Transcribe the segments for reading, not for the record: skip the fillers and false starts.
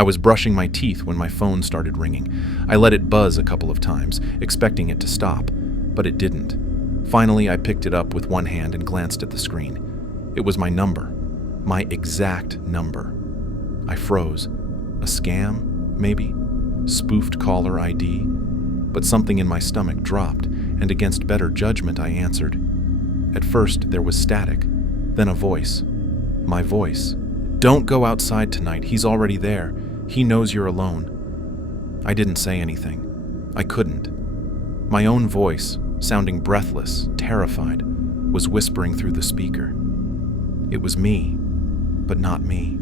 I was brushing my teeth when my phone started ringing. I let it buzz a couple of times, expecting it to stop, but it didn't. Finally, I picked it up with one hand and glanced at the screen. It was my number, my exact number. I froze. A scam, maybe? Spoofed caller ID? But something in my stomach dropped, and against better judgment, I answered. At first, there was static, then a voice. My voice. "Don't go outside tonight, he's already there. He knows you're alone." I didn't say anything. I couldn't. My own voice, sounding breathless, terrified, was whispering through the speaker. It was me, but not me.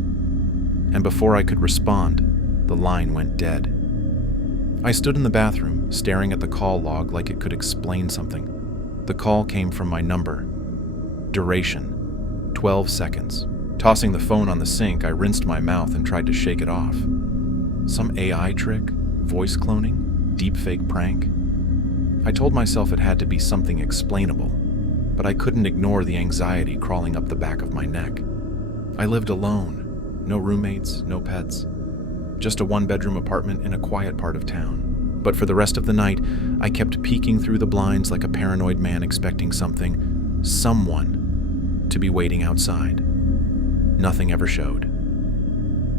And before I could respond, the line went dead. I stood in the bathroom, staring at the call log like it could explain something. The call came from my number. Duration, 12 seconds. Tossing the phone on the sink, I rinsed my mouth and tried to shake it off. Some AI trick? Voice cloning? Deepfake prank? I told myself it had to be something explainable, but I couldn't ignore the anxiety crawling up the back of my neck. I lived alone. No roommates, no pets. Just a one-bedroom apartment in a quiet part of town. But for the rest of the night, I kept peeking through the blinds like a paranoid man expecting someone, to be waiting outside. Nothing ever showed.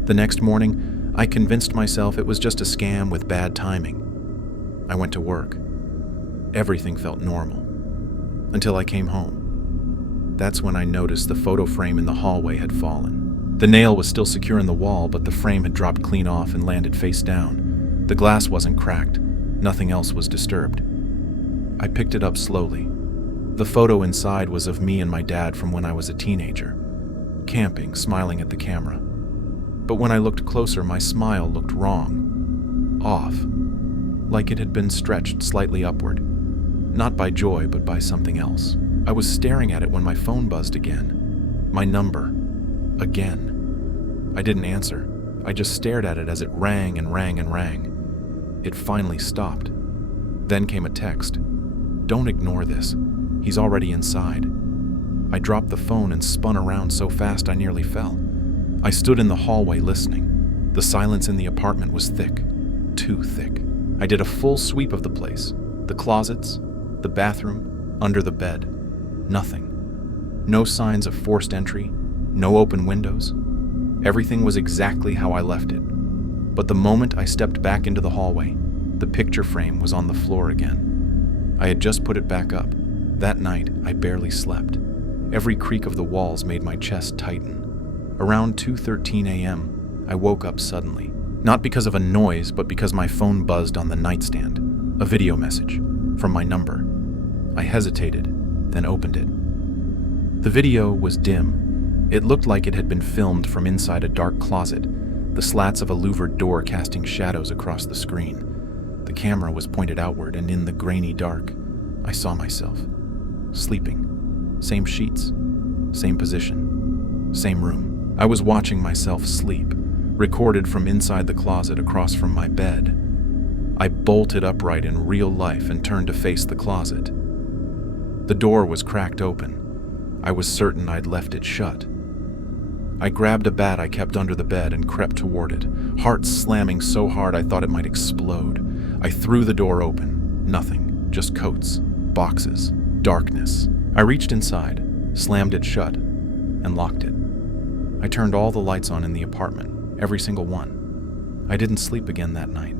The next morning, I convinced myself it was just a scam with bad timing. I went to work. Everything felt normal. Until I came home. That's when I noticed the photo frame in the hallway had fallen. The nail was still secure in the wall, but the frame had dropped clean off and landed face down. The glass wasn't cracked. Nothing else was disturbed. I picked it up slowly. The photo inside was of me and my dad from when I was a teenager, camping, smiling at the camera. But when I looked closer, my smile looked wrong, off, like it had been stretched slightly upward, not by joy, but by something else. I was staring at it when my phone buzzed again. My number. Again. I didn't answer. I just stared at it as it rang and rang and rang. It finally stopped. Then came a text. "Don't ignore this. He's already inside." I dropped the phone and spun around so fast I nearly fell. I stood in the hallway listening. The silence in the apartment was thick. Too thick. I did a full sweep of the place. The closets, the bathroom, under the bed. Nothing. No signs of forced entry. No open windows. Everything was exactly how I left it. But the moment I stepped back into the hallway, the picture frame was on the floor again. I had just put it back up. That night, I barely slept. Every creak of the walls made my chest tighten. Around 2:13 a.m., I woke up suddenly. Not because of a noise, but because my phone buzzed on the nightstand. A video message from my number. I hesitated, then opened it. The video was dim. It looked like it had been filmed from inside a dark closet, the slats of a louvered door casting shadows across the screen. The camera was pointed outward, and in the grainy dark, I saw myself. Sleeping. Same sheets. Same position. Same room. I was watching myself sleep, recorded from inside the closet across from my bed. I bolted upright in real life and turned to face the closet. The door was cracked open. I was certain I'd left it shut. I grabbed a bat I kept under the bed and crept toward it, heart slamming so hard I thought it might explode. I threw the door open. Nothing, just coats, boxes, darkness. I reached inside, slammed it shut, and locked it. I turned all the lights on in the apartment, every single one. I didn't sleep again that night.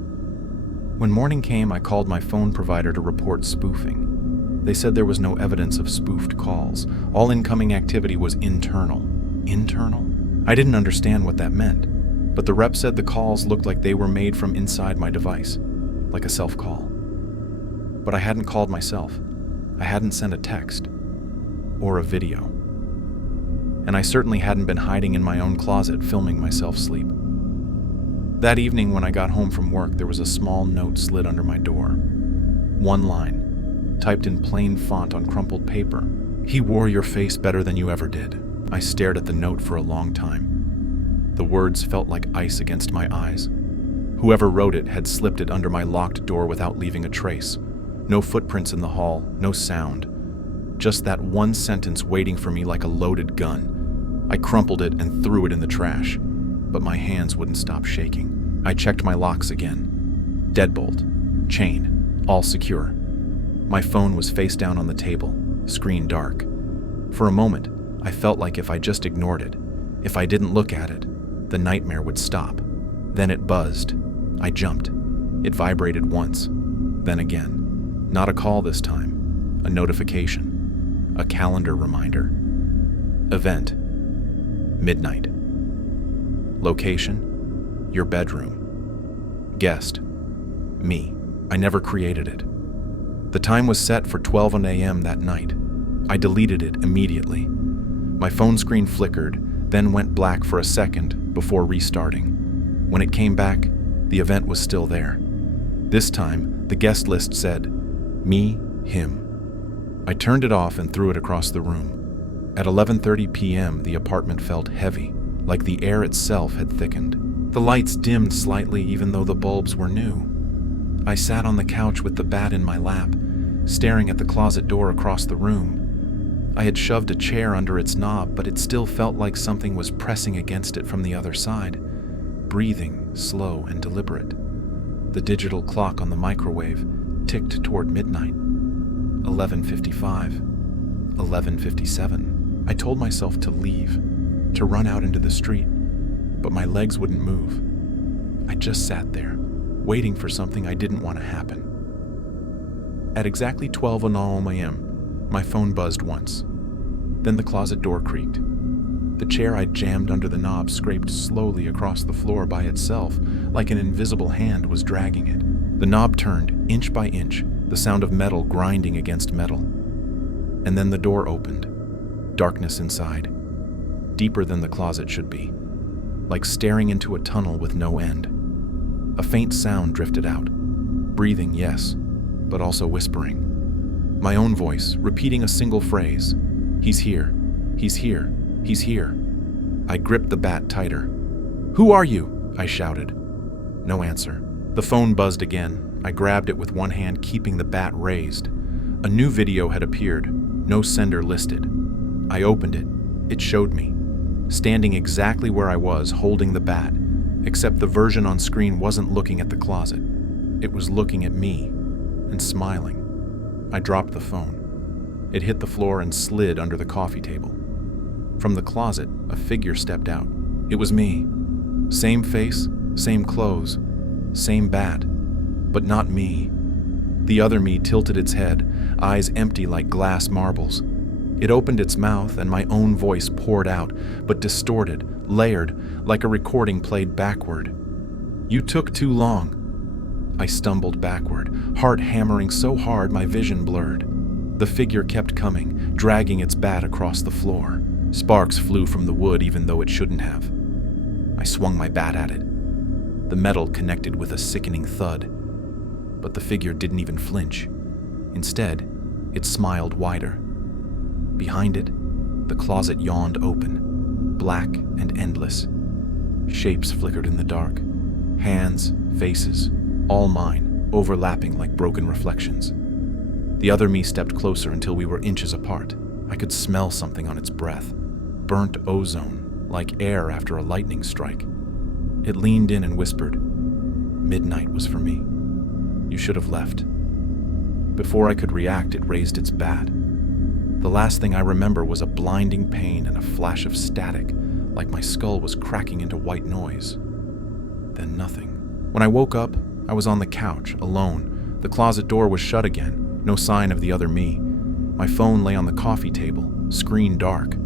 When morning came, I called my phone provider to report spoofing. They said there was no evidence of spoofed calls. All incoming activity was internal. Internal? I didn't understand what that meant, but the rep said the calls looked like they were made from inside my device, like a self-call. But I hadn't called myself. I hadn't sent a text or a video. And I certainly hadn't been hiding in my own closet filming myself sleep. That evening when I got home from work, there was a small note slid under my door. One line, typed in plain font on crumpled paper. "He wore your face better than you ever did." I stared at the note for a long time. The words felt like ice against my eyes. Whoever wrote it had slipped it under my locked door without leaving a trace. No footprints in the hall, no sound. Just that one sentence waiting for me like a loaded gun. I crumpled it and threw it in the trash. but my hands wouldn't stop shaking. I checked my locks again. Deadbolt, chain, all secure. My phone was face down on the table, screen dark. For a moment, I felt like if I just ignored it, if I didn't look at it, the nightmare would stop. Then it buzzed. I jumped. It vibrated once, then again. Not a call this time, a notification, a calendar reminder. Event, midnight. Location, your bedroom. Guest, me. I never created it. The time was set for 12 a.m. that night. I deleted it immediately. My phone screen flickered, then went black for a second before restarting. When it came back, the event was still there. This time, the guest list said, me, him. I turned it off and threw it across the room. At 11:30 p.m., the apartment felt heavy, like the air itself had thickened. The lights dimmed slightly even though the bulbs were new. I sat on the couch with the bat in my lap, staring at the closet door across the room. I had shoved a chair under its knob, but it still felt like something was pressing against it from the other side, breathing slow and deliberate. The digital clock on the microwave ticked toward midnight. 11:55, 11:57. I told myself to leave, to run out into the street, but my legs wouldn't move. I just sat there, waiting for something I didn't want to happen. At exactly 12:00 a.m., my phone buzzed once. Then the closet door creaked. The chair I'd jammed under the knob scraped slowly across the floor by itself, like an invisible hand was dragging it. The knob turned, inch by inch, the sound of metal grinding against metal. And then the door opened. Darkness inside, deeper than the closet should be, like staring into a tunnel with no end. A faint sound drifted out. Breathing, yes, but also whispering. My own voice, repeating a single phrase. He's here. He's here. He's here. I gripped the bat tighter. Who are you? I shouted. No answer. The phone buzzed again. I grabbed it with one hand, keeping the bat raised. A new video had appeared, no sender listed. I opened it. It showed me, standing exactly where I was, holding the bat, except the version on screen wasn't looking at the closet. It was looking at me and smiling. I dropped the phone. It hit the floor and slid under the coffee table. From the closet, a figure stepped out. It was me. Same face, same clothes, same bat, but not me. The other me tilted its head, eyes empty like glass marbles. It opened its mouth and my own voice poured out, but distorted, layered, like a recording played backward. You took too long. I stumbled backward, heart hammering so hard my vision blurred. The figure kept coming, dragging its bat across the floor. Sparks flew from the wood even though it shouldn't have. I swung my bat at it. The metal connected with a sickening thud, but the figure didn't even flinch. Instead, it smiled wider. Behind it, the closet yawned open, black and endless. Shapes flickered in the dark. Hands, faces, all mine, overlapping like broken reflections. The other me stepped closer until we were inches apart. I could smell something on its breath. Burnt ozone, like air after a lightning strike. It leaned in and whispered, "Midnight was for me. You should have left." Before I could react, it raised its bat. The last thing I remember was a blinding pain and a flash of static, like my skull was cracking into white noise. Then nothing. When I woke up, I was on the couch, alone. The closet door was shut again, no sign of the other me. My phone lay on the coffee table, screen dark.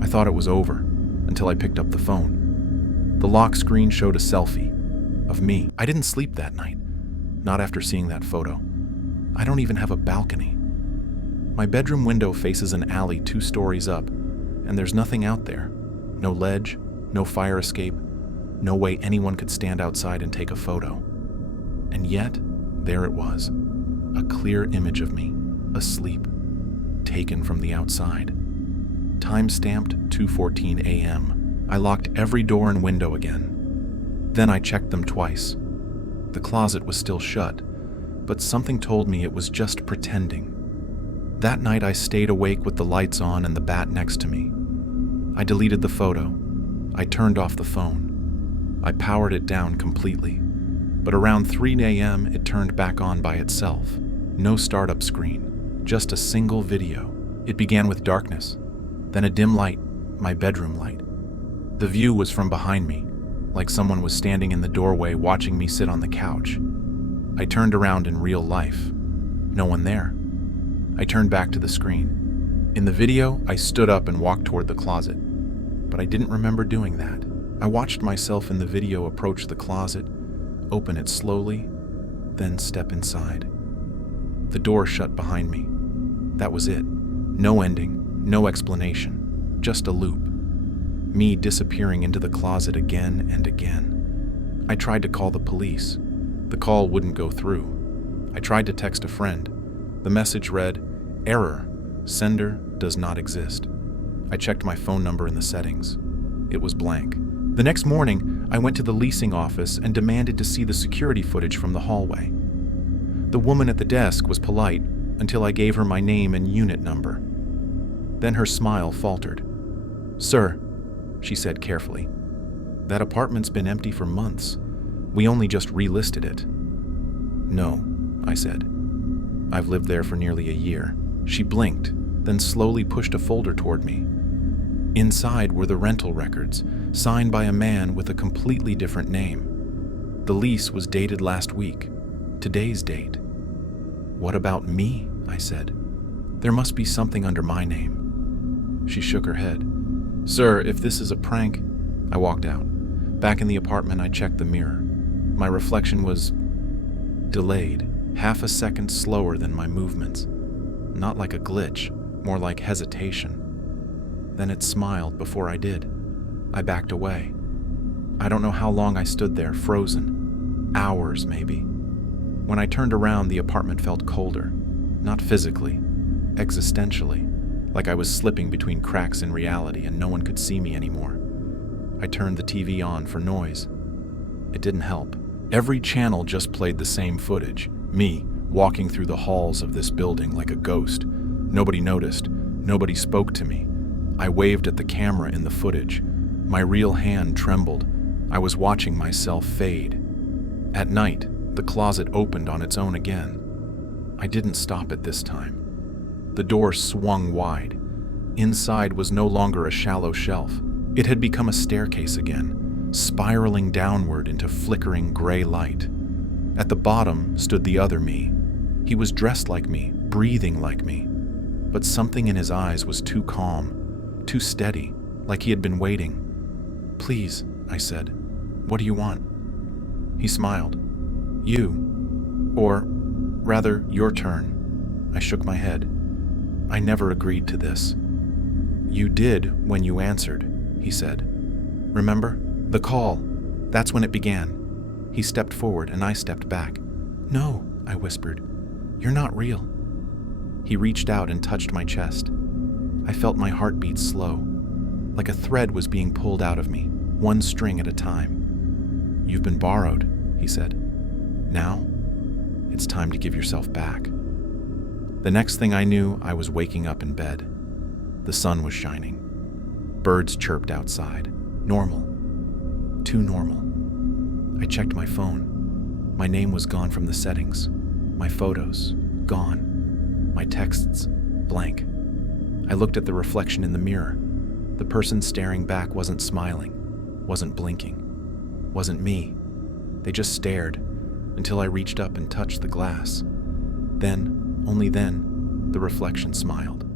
I thought it was over, until I picked up the phone. The lock screen showed a selfie of me. I didn't sleep that night, not after seeing that photo. I don't even have a balcony. My bedroom window faces an alley 2 stories up, and there's nothing out there. No ledge, no fire escape, no way anyone could stand outside and take a photo. And yet, there it was, a clear image of me, asleep, taken from the outside. Time-stamped 2:14 a.m. I locked every door and window again. Then I checked them twice. The closet was still shut, but something told me it was just pretending. That night I stayed awake with the lights on and the bat next to me. I deleted the photo. I turned off the phone. I powered it down completely, but around 3 a.m. it turned back on by itself. No startup screen, just a single video. It began with darkness, then a dim light, my bedroom light. The view was from behind me, like someone was standing in the doorway watching me sit on the couch. I turned around in real life. No one there. I turned back to the screen. In the video, I stood up and walked toward the closet, but I didn't remember doing that. I watched myself in the video approach the closet, open it slowly, then step inside. The door shut behind me. That was it. No ending, no explanation, just a loop. Me disappearing into the closet again and again. I tried to call the police. The call wouldn't go through. I tried to text a friend. The message read, "Error. Sender does not exist." I checked my phone number in the settings. It was blank. The next morning, I went to the leasing office and demanded to see the security footage from the hallway. The woman at the desk was polite until I gave her my name and unit number. Then her smile faltered. "Sir," she said carefully, "that apartment's been empty for months. We only just relisted it." "No," I said. "I've lived there for nearly a year." She blinked, then slowly pushed a folder toward me. Inside were the rental records, signed by a man with a completely different name. The lease was dated last week, today's date. "What about me?" I said. "There must be something under my name." She shook her head. "Sir, if this is a prank..." I walked out. Back in the apartment, I checked the mirror. My reflection was delayed, half a second slower than my movements. Not like a glitch, more like hesitation. Then it smiled before I did. I backed away. I don't know how long I stood there, frozen. Hours, maybe. When I turned around, the apartment felt colder. Not physically, existentially, like I was slipping between cracks in reality and no one could see me anymore. I turned the TV on for noise. It didn't help. Every channel just played the same footage. Me, walking through the halls of this building like a ghost. Nobody noticed. Nobody spoke to me. I waved at the camera in the footage. My real hand trembled. I was watching myself fade. At night, the closet opened on its own again. I didn't stop it this time. The door swung wide. Inside was no longer a shallow shelf. It had become a staircase again, spiraling downward into flickering gray light. At the bottom stood the other me. He was dressed like me, breathing like me. But something in his eyes was too calm, too steady, like he had been waiting. "Please," I said. "What do you want?" He smiled. "You. Or, rather, your turn." I shook my head. "I never agreed to this." "You did when you answered," he said. "Remember? The call. That's when it began." He stepped forward and I stepped back. "No," I whispered. "You're not real." He reached out and touched my chest. I felt my heartbeat slow, like a thread was being pulled out of me, one string at a time. "You've been borrowed," he said. "Now, it's time to give yourself back." The next thing I knew, I was waking up in bed. The sun was shining. Birds chirped outside. Normal. Too normal. I checked my phone. My name was gone from the settings. My photos, gone. My texts, blank. I looked at the reflection in the mirror. The person staring back wasn't smiling, wasn't blinking, wasn't me. They just stared until I reached up and touched the glass. Then, only then, the reflection smiled.